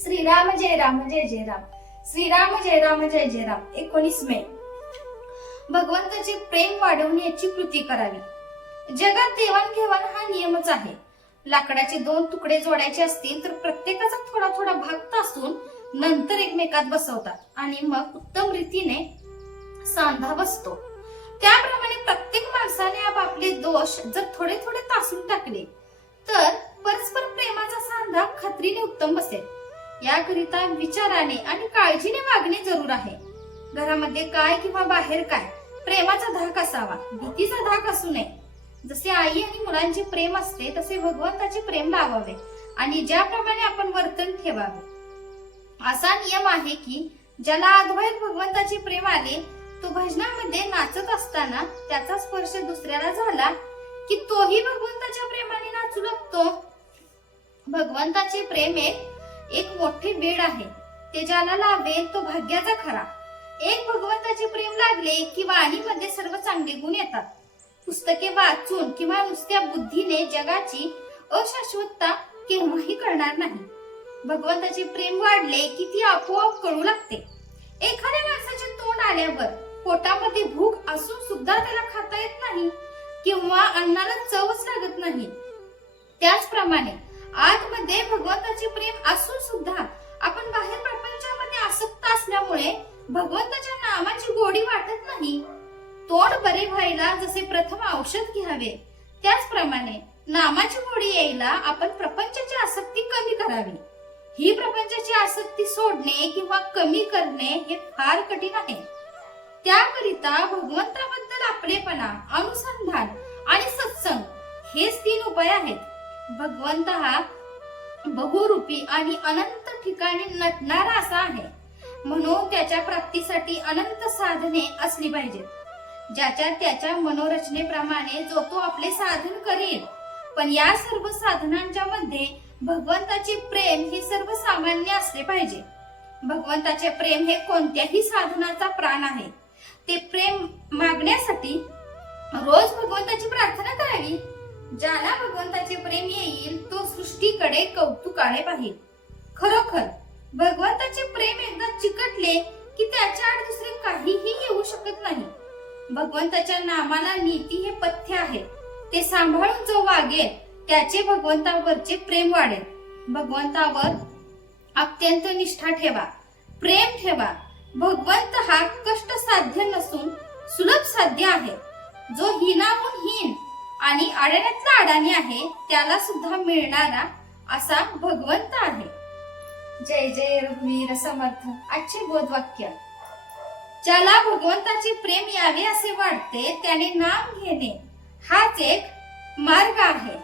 श्रीराम जय राम जय जय राम. श्रीराम जय राम जय जय राम. 19 मे. भगवंताचे प्रेम वाढवण्याची कृती करावी. जगात देवाणघेवाण हा नियमच आहे. लाकडाचे 2 तुकडे जोडायचे असतील तर प्रत्येकाचा थोडा थोडा भाग तासून नंतर एकमेकात बसवतात आणि मग उत्तम रीतीने सांधा बसतो. त्याप्रमाणे प्रत्येक माणसाने आपापले दोष जर थोडे थोडे तासून टाकले तर परस्पर प्रेमाचा सांधा खात्रीने उत्तम बसेल. याकरिता विचाराने आणि काळजीने वागणे जरूर आहे. घरामध्ये काय किंवा बाहेर काय प्रेमाचा धाक असावा, भीतीचा धाक असू नये. जसे आई आणि मुलांचे प्रेम असते तसे भगवंताचे प्रेम लावावे आणि ज्याप्रमाणे आपण वर्तन ठेवावे. असा नियम आहे की ज्याला अद्वैत भगवंताचे प्रेम आले तो भजनामध्ये नाचत असताना त्याचा स्पर्श दुसऱ्याला झाला की तोही भगवंताच्या प्रेमाने नाचू लागतो. भगवंताचे प्रेम एक मोठे वेड आहे. ते ज्याला लावेल तो भाग्याचा खरा. एक भगवंताचे प्रेम लागले की वाणीमध्ये सर्व चांगले गुण येतात. पुस्तके वाचून किंवा नुसत्या बुद्धीने जगाची अशाश्वतता केव्हाही करणार नाही. भगवंताचे प्रेम वाढले की ती आपोआप कळू लागते. एखाद्या माणसाचे तोंड आल्यावर पोटामध्ये भूक असून सुद्धा त्याला खाता येत नाही किंवा अन्नाला चवच लागत नाही. त्याचप्रमाणे आतमध्ये भगवंताचे प्रेम असून सुद्धा आपण बाहेर प्रपंचामध्ये आसक्त असल्यामुळे भगवंताच्या नामाची गोडी वाटत नाही. तोंड बरे व्हायला जसे प्रथम औषध घ्यावे त्याचप्रमाणे नामाची गोडी यायला आपण प्रपंचाची आसक्ती कमी करावी. ही प्रपंचाची आसक्ती सोडणे किंवा कमी करणे हे फार कठीण आहे. त्याकरिता भगवंताबद्दल आपलेपणा, अनुसंधान आणि सत्संग हेच 3 उपाय आहेत. भगवंत हा बहुरूपी आणि अनंत ठिकाणी नटणारा असा आहे. म्हणून त्याच्या प्राप्तीसाठी अनंत साधने असली पाहिजेत. ज्याच्या त्याच्या मनोरचनेप्रमाणे जो तो आपले साधन करेल. पण या सर्व साधनांच्या मध्ये भगवंताचे प्रेम हे सर्वसामान्य असले पाहिजे. भगवंताचे प्रेम हे कोणत्याही साधनाचा प्राण आहे. ते प्रेम मागण्यासाठी रोज भगवंताची प्रार्थना करावी. ज्याला भगवंताचे प्रेम येईल तो सृष्टीकडे कौतुकाने पाहिल. खरोखर भगवंताचे प्रेम एकदा चिकटले की त्याच्या आड दुसरे काहीही येऊ शकत नाही. भगवंताच्या नामाला नीती हे पथ्य आहे. ते सांभाळून जो वागेल त्याचे भगवंतावरचे प्रेम वाढेल. भगवंतावर अत्यंत निष्ठा ठेवा, प्रेम ठेवा. भगवंत हा कष्ट साध्य नसून सुलभ साध्य आहे. जो हीनाहून हीन आणि अडाण्यातला अडाणी आहे त्याला सुद्धा मिळणारा असा भगवंत आहे. जय जय रघुवीर समर्थ. आजचे बोधवाक्य. ज्याला भगवंताचे प्रेम यावे असे वाटते त्याने नाम घेणे हाच एक मार्ग आहे.